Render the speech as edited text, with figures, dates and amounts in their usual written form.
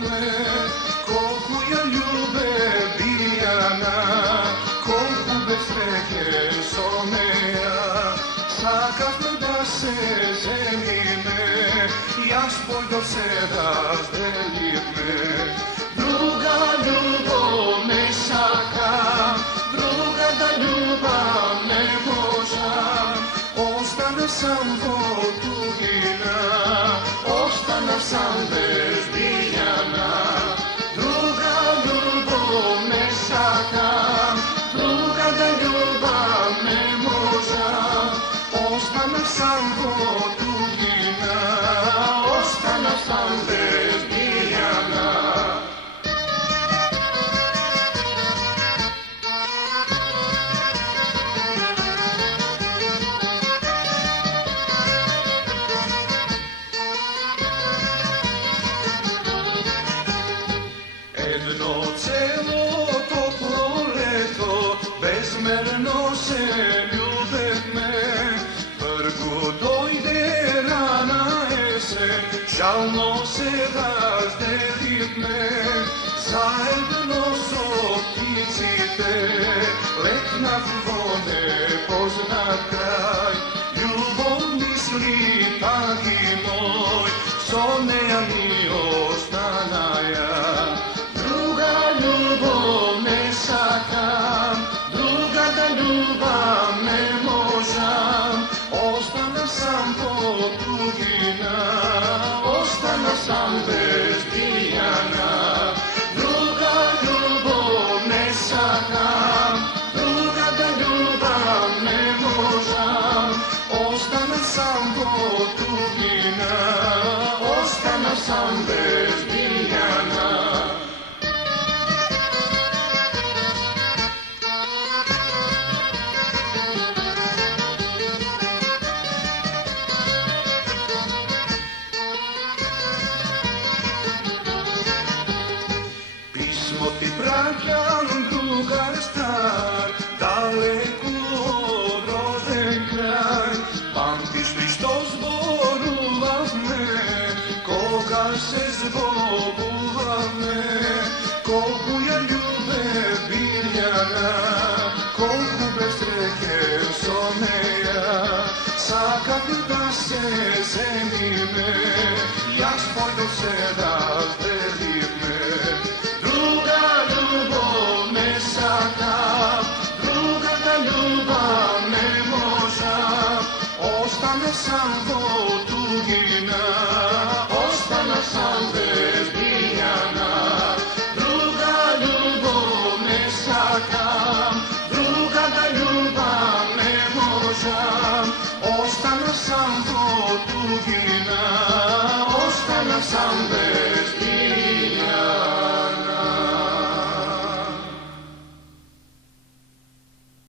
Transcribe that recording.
me, kolku ja ljube Biljana, kolku bez sreće someja. Čakavme da se ženime, ja spoj do se razdelime. Druga ljubav me čaka, druga da ljubav ne možam. Ostane sam od tugina, ostane sam bez Biljana. Druga ljubav me čaka, druga da ljubav ne možam. Ostane sam od tugina, ostane sam bez Biljana. Jedno celo toplo leto, bezmerno se ljubevme. Prgo dojde rana jesen, žalno se razdelitme. Zajedno so pticite, let na vode poznat kraj. Ljubov misli taki moj, soneja mi ostanaja. Druga da ljubav ne možam, ostane sam pod tugina, ostane sam bez Biljana. Druga ljubav ne čakam, druga da ljubav ne možam, ostane sam pod tugina, ostane sam bez Biljana. Pismo ti praćam, drugar star, daleko od rođen kraj. Pamtiš li što zborula me, koga se zbogula me? Kolku ja ljube Biljana, kolku bez sreće soneja. Čakam da se ženime, ja spoj do se razdelime. Druga ljubav me čaka, druga da ljubav ne možam. Ostane sam od tugina, ostane sam bez Biljana. Druga ljubav me čaka, druga da ljubav ne možam.